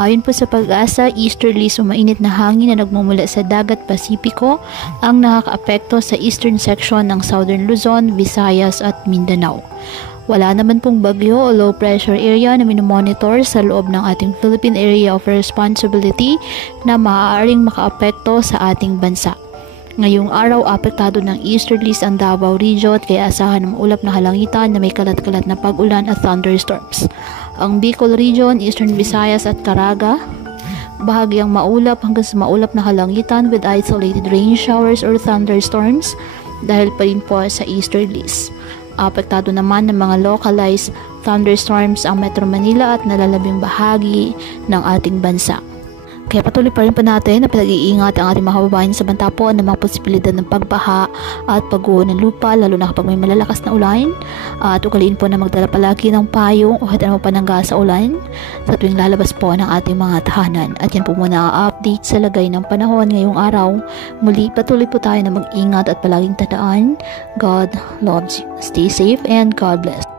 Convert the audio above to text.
Ayon po sa Pag-asa, easterlies o mainit na hangin na nagmumula sa dagat Pasipiko ang nakakaapekto sa eastern section ng Southern Luzon, Visayas at Mindanao. Wala naman pong bagyo o low pressure area na minomonitor sa loob ng ating Philippine Area of Responsibility na maaaring makaapekto sa ating bansa. Ngayong araw, apektado ng easterlies ang Davao Region kaya asahan ng ulap na halangitan na may kalat-kalat na pag-ulan at thunderstorms. Ang Bicol Region, Eastern Visayas at Caraga, bahagyang maulap hanggang sa maulap na halangitan with isolated rain showers or thunderstorms dahil pa rin po sa easterlies. Apektado naman ng mga localized thunderstorms ang Metro Manila at nalalabing bahagi ng ating bansa. Kaya patuloy pa rin po natin na pinag-iingat ang ating mga kababayan sa banta po ng mga posibilidad ng pagbaha at pagguho ng lupa, lalo na kapag may malalakas na ulan. At ugaliin po na magdala palagi ng payong o hati pa ng gas sa ulan sa tuwing lalabas po ng ating mga tahanan. At yan po muna ang update sa lagay ng panahon ngayong araw. Muli patuloy po tayo na mag-ingat at palaging tandaan, God loves you. Stay safe and God bless.